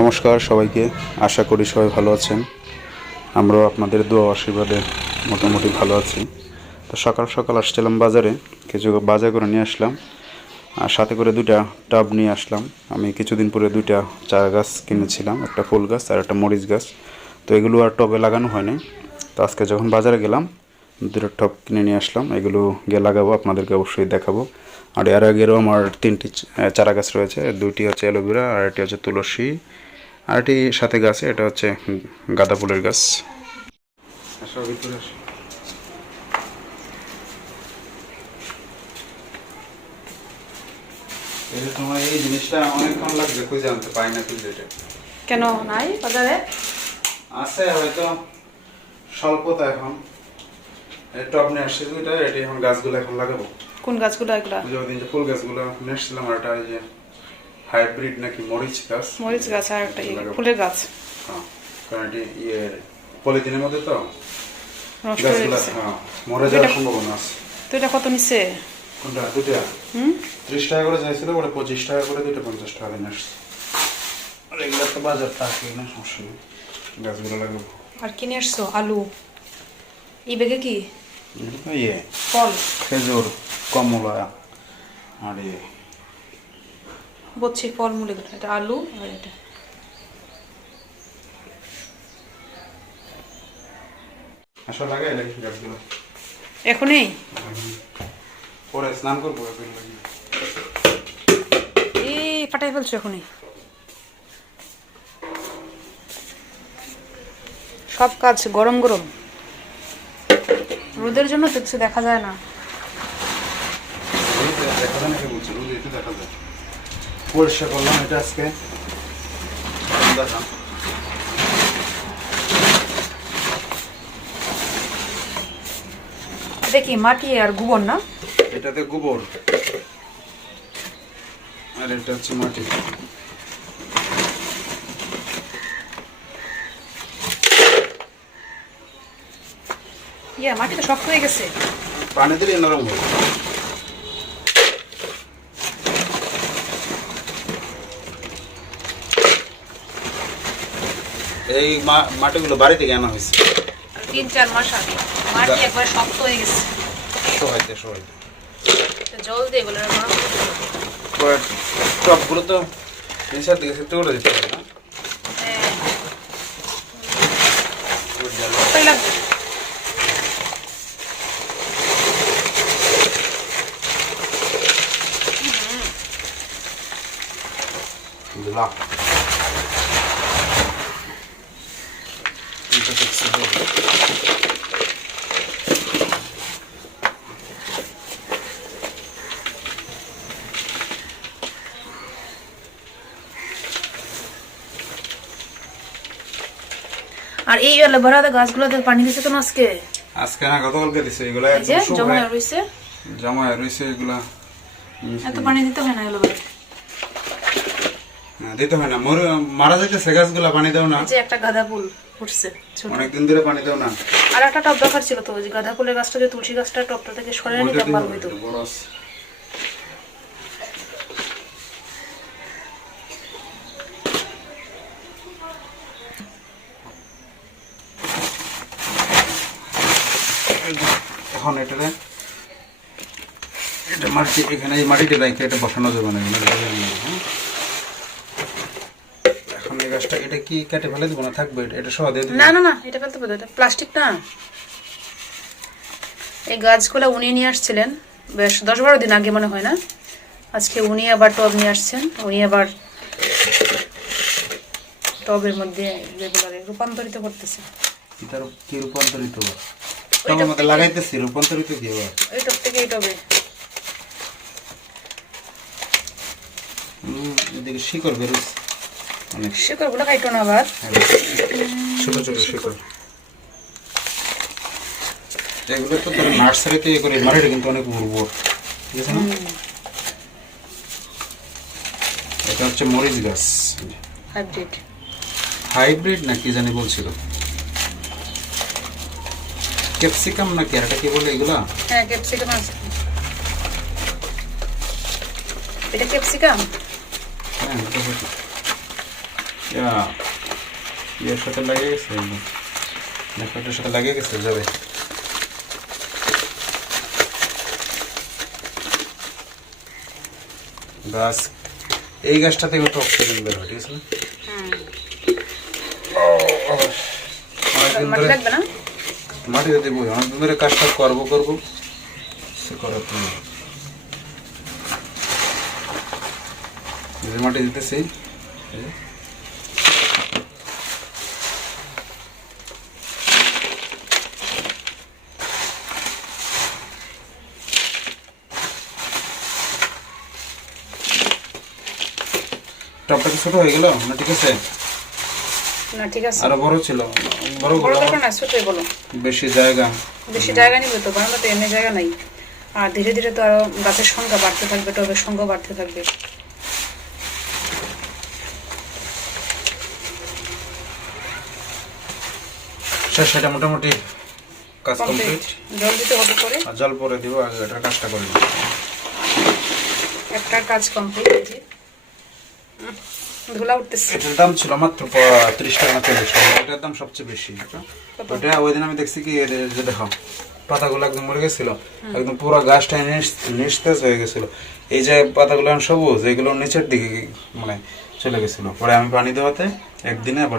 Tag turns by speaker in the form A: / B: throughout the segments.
A: নমস্কার সবাইকে। আশা করি সবাই ভালো আছেন। আমরাও আপনাদের দোয়া আশীর্বাদে মোটামুটি ভালো আছি। তো সকাল সকাল আসছিলাম বাজারে, কিছু বাজার করে নিয়ে আসলাম। আর সাথে করে দুইটা টাব নিয়ে আসলাম। আমি কিছুদিন পরে দুইটা চারা গাছ কিনেছিলাম, একটা ফুল গাছ আর একটা মরিচ গাছ। তো এগুলো আর টবে লাগানো হয়নি তো আজকে যখন বাজারে গেলাম দুটো টব কিনে নিয়ে আসলাম। এগুলো গিয়ে লাগাবো, আপনাদেরকে অবশ্যই দেখাবো। আর এর আগেরও আমার তিনটি চারা গাছ রয়েছে। দুইটি হচ্ছে অ্যালোভেরা আর একটি হচ্ছে তুলসী। আর সাথে গাছ এটা হচ্ছে গাঁদা ফুলের গাছ। আসো ভিতরে আসো এই যে তোমার এই জিনিসটা অনেকক্ষণ লাগবে খুঁজে আনতে পাই না খুঁজে এটা
B: কেন? নাই বাজারে?
A: আছে হয়তো স্বল্পতা এখন। এই টপ নিয়ে আসছে দুইটা এটি এখন গাছগুলো এখন লাগাবো।
B: কোন গাছগুলো এগুলা?
A: ওই যে ফুল গাছগুলো নিয়ে এসেছিলাম আর এটা যে হাইব্রিড নাকি মরিচ গাছ?
B: মরিচ গাছ আর একটা ফুলের গাছ।
A: হ্যাঁ কারণ এটি ইয়ে পলিথিনের মধ্যে তো? গাছগুলো হ্যাঁ মরে যাওয়ার সম্ভাবনা আছে।
B: তো এটা কত নিচ্ছে
A: কোনটা? দুটা
B: হুম?
A: ত্রিশ টাকা করে চাইছিল ওটা পঁচিশ টাকা করে দুটো পঞ্চাশ টাকা দিন আসছে। আর এগুলো তো বাজার থাকে না? সমস্যা নেই। গাছগুলো লাগাবো।
B: আর কিনে আসছো? আলু? এই বেগে কি?
A: ইয়ে
B: ফল?
A: খেজুর কমলা আর ইয়ে।
B: বলছি ফল মূল এগুলো এটা আলু আর এটা। এখনই
A: পরে স্নান করব
B: এই ফাটাই ফেলছো এখনই। সব কাজ গরম গরম। রোদের জন্য তো কিছু দেখা যায় না।
A: দেখা যায় নাকি বলছি? রোদ এতে দেখা যায়। পরিষ্কার করলাম এটা আজকে।
B: কি মাটি আর গোবর না?
A: এটাতে গোবর। আর এটা হচ্ছে মাটি।
B: ইয়া মাটি তো শক্ত হয়ে গেছে।
A: পানি দিলে নরম হবে এই মাটিগুলো বাড়ি থেকে আনা হয়েছে?
B: তিন চার মাস আগে। মাটি একবার শক্ত হয়ে গেছে।
A: সবাইতে সবাইতে
B: তো জল দিয়ে এগুলো
A: টপগুলো তো নিচের দিকে সেদ্ধ করে দিতে হবে না?
B: হ্যাঁ, কতই লাগবে
A: দিলাম এটা দেখছি হবে।
B: আর এই অ্যালোভেরা গাছগুলোতে পানি দিছে তো না আজকে?
A: আজকে না গতকালকে দিছে এগুলা
B: এই যে
A: একদম
B: জমা
A: শুকায়
B: রয়েছে
A: জমা রয়েছে এগুলা।
B: এত পানি দিতে হয় না অ্যালোভেরা
A: হ্যাঁ, দিতে হয় না। মরে- মারা যাইতেছে গাছগুলা পানি দাও না।
B: এই যে একটা গাঁদা ফুল। ছোট।
A: অনেকদিন ধরে পানি দাও না।
B: আর একটা টব দরকার ছিল তো ওই গাঁদা ফুলের গাছটা যে তুলসী গাছটা টবটা থেকে সরে
A: এটা এখন এটারে এটা মাটি এখানে এই মাটিতে রাখে এটা বসানো যাবে না এখানে রেখে দিতে হবে, হ্যাঁ? এখন এই গাছটা এটা কি কেটে ফেলে দেবো না? থাকবে এটা- এটা সহ দিয়ে?
B: না না না এটা ফেলতে পারতো এটা প্লাস্টিক না। এই গাছগুলো উনি নিয়ে আসছিলেন বেশ দশ বারো দিন আগে মনে হয় না? আজকে উনি আবার টব নিয়ে আসছেন উনি আবার টবের মধ্যে যেগুলো রূপান্তরিত করতেছে।
A: এটার কি রূপান্তরিত? টবের মধ্যে লাগাইতেছি রূপান্তরিত কি হবে
B: ওই টব থেকে এই টবে
A: এদিকে শিকড় বেরোচ্ছে।
B: শিকড়গুলো কাইটো না আবার।
A: ছোট ছোট শিকড়। এগুলো তো তোর নার্সারিতে ইয়ে করে মাটিটা কিন্তু অনেক উর্বর ঠিক আছে না? এটা হচ্ছে মরিচ গাছ।
B: হাইব্রিড।
A: হাইব্রিড না কি জানি বলছিল। ক্যাপসিকাম না কি কি বলে এগুলা?
B: হ্যাঁ ক্যাপসিকাম আছে। এটা ক্যাপসিকাম?
A: হ্যাঁ এটা ইয়ের সাথে লাগিয়ে গেছে? সাথে লাগিয়ে গেছে? যাবে। গাছ এই গাছটা থেকে তো অক্সিজেন বের হয় ঠিক আছে না? মাটিতে দেবো অনেকদিন ধরে কাজটা করব করব। সে করার তো নেই। এই যে মাটি দিতেছি। টপটা কি ছোট হয়ে গেল? না ঠিক আছে?
B: না ঠিক আছে।
A: আরও বড় ছিল। বড়
B: বড় না ছোটই বলো।
A: বেশি জায়গা।
B: বেশি জায়গা নিবে তো বারান্দাতে এমনি জায়গা নাই। আর ধীরে ধীরে তো আরও গাছের সংখ্যা বাড়তে থাকবে টবের সংখ্যা বাড়তে থাকবে।
A: শেষ সেটা মোটামুটি কাজ
B: কমপ্লিট জল দিতে হবে করে
A: আর জল পরে দিব আগে এটার কাজটা করে
B: একটা কাজ কমপ্লিট ধুলা উঠতেছে।
A: এটার দাম ছিল মাত্র ত্রিশ টাকা চল্লিশ টাকা এটার দাম সবচেয়ে বেশি। ওটা ওই দিন আমি দেখছি কি যে দেখো পাতাগুলো একদম মরে গেছিল একদম পুরো গাছটা নিস্তেজ হয়ে গেছিল। এই যে পাতাগুলো সবুজ এগুলো নিচের দিকে মানে চলে গেছিল। পরে আমি পানি দেওয়াতে একদিনে আবার।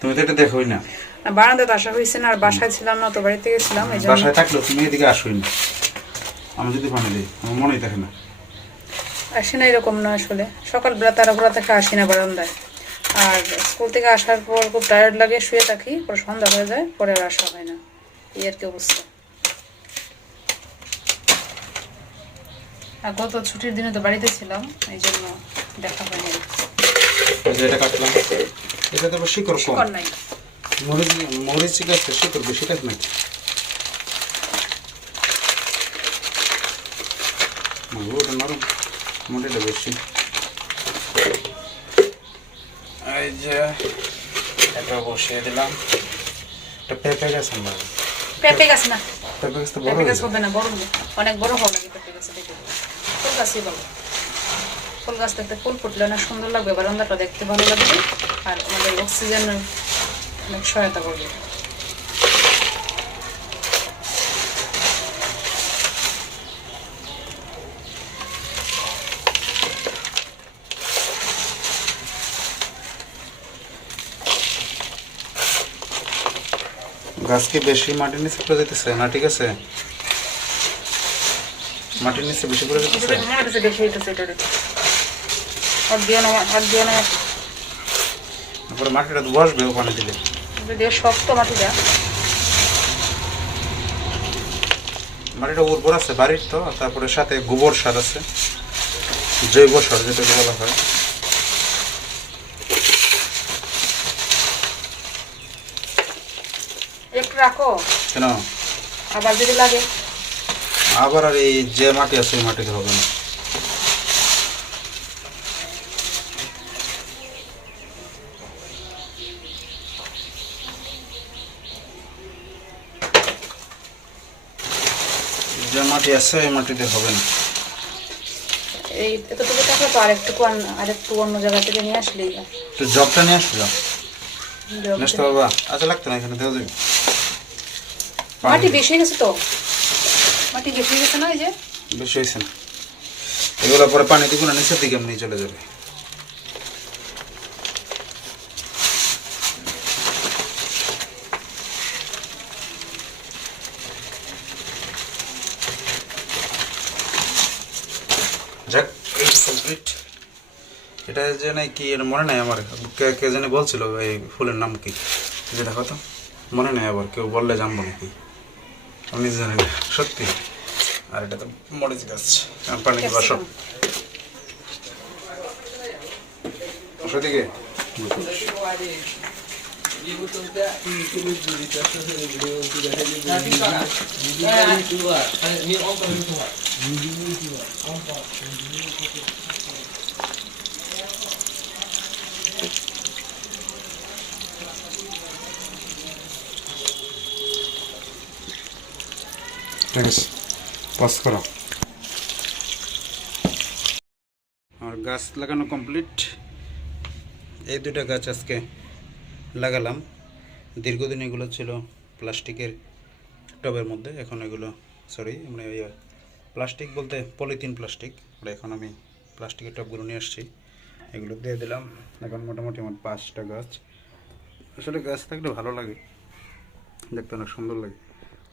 A: তুমি তো এটা দেখোই না।
B: না বারান্দাতে আসা হয়েছে না আর বাসায় ছিলাম না তো বাড়িতে গেছিলাম
A: বাসায় থাকলেও তুমি এদিকে আসোই না। আমি যদি পানি দিই আমার মনেই থাকে না।
B: আসি না এরকম না আসলে। সকালবেলা তাড়াহুড়া থেকে আসি না বারান্দায়। আর স্কুল থেকে আসার পর খুব টায়ার্ড লাগে শুয়ে থাকি পরে সন্ধ্যা হয়ে যায় পরে আর আসা হয় না। এই আর কি অবস্থা। আর গত ছুটির দিনে তো বাড়িতে ছিলাম এই জন্য দেখা হয়নি
A: এটা কাটলাম। এটা তো শিকড়
B: নাই।
A: মরিচ মরিচ শিকড় বেশি কাজ ওটা নরম। মোটাটা বেশি। এই যে এটা বসিয়ে দিলাম। এটা পেঁপে গাছ আমার
B: পেঁপে গাছ না।
A: পেঁপে গাছ তো বড়
B: গাছ হবে না বড় হবে। অনেক বড় হওয়া লাগে পেঁপে গাছে দেখে ফুল গাছই ভালো। ফুল গাছ দেখতে ফুল ফুটলে অনেক সুন্দর লাগবে বারান্দাটা দেখতে ভালো লাগবে। আর আমাদের অক্সিজেনের অনেক সহায়তা করবে।
A: গাছকে বেশি মাটির নিচে করে যেতেছে না ঠিক আছে? মাটির নিচে বেশি করে যেতেছে
B: না
A: তারপরে মাটিটা তো বসবে ওখানে দিলে।
B: শক্ত মাটিটা
A: মাটিটা উর্বর আছে বাড়ির তো তারপরে সাথে গোবর সার আছে জৈব সার যেটা বলা হয়।
B: রাখো।
A: কেন?
B: আবার যদি লাগে।
A: আবার আর এই যে মাটি আছে ওই মাটিতে হবে না। যে মাটি আছে ওই মাটিতে হবে না।
B: এই এতটুকু থাকলে তো আরেকটুকু আরেকটু অন্য জায়গা থেকে নিয়ে আসলেই
A: তো জবটা নিয়ে আসলাম
B: জগ
A: নেক্সট বাবা আচ্ছা লাগতো না এখানে দেওয়া যাবে।
B: মাটি বেশি হয়ে গেছে তো? মাটি বেশি হয়ে গেছে না এই যে?
A: বেশি হয়েছে না। এগুলো পরে পানি দিব না নিচের দিকে এমনি চলে যাবে। যাক কমপ্লিট এটা যে নাই কি এটা মনে নাই আমার। কে কে জানি বলছিল এই ফুলের নাম কি। যে দেখো তো মনে নাই আবার কেউ বললে জানব নাকি। আমি জানি না সত্যি। আর এটা তো মরিচ গাছ পানি দিবা সব ঠিক আছে পাস করো। আমার গাছ লাগানো কমপ্লিট এই দুটা গাছ আজকে লাগালাম। দীর্ঘদিন এগুলো ছিল প্লাস্টিকের টবের মধ্যে, এখন এগুলো সরি মানে প্লাস্টিক বলতে পলিথিন প্লাস্টিক আর এখন আমি প্লাস্টিকের টবগুলো নিয়ে আসছি। এগুলো দিয়ে দিলাম। এখন মোটামুটি আমার পাঁচটা গাছ। আসলে গাছ থাকলে ভালো লাগে, দেখতে অনেক সুন্দর লাগে।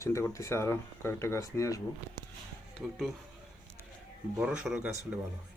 A: চিন্তা করতেছি আরও কয়েকটা গাছ নিয়ে আসব। তো একটু বড় সড়ো গাছ হলে ভালো হয়।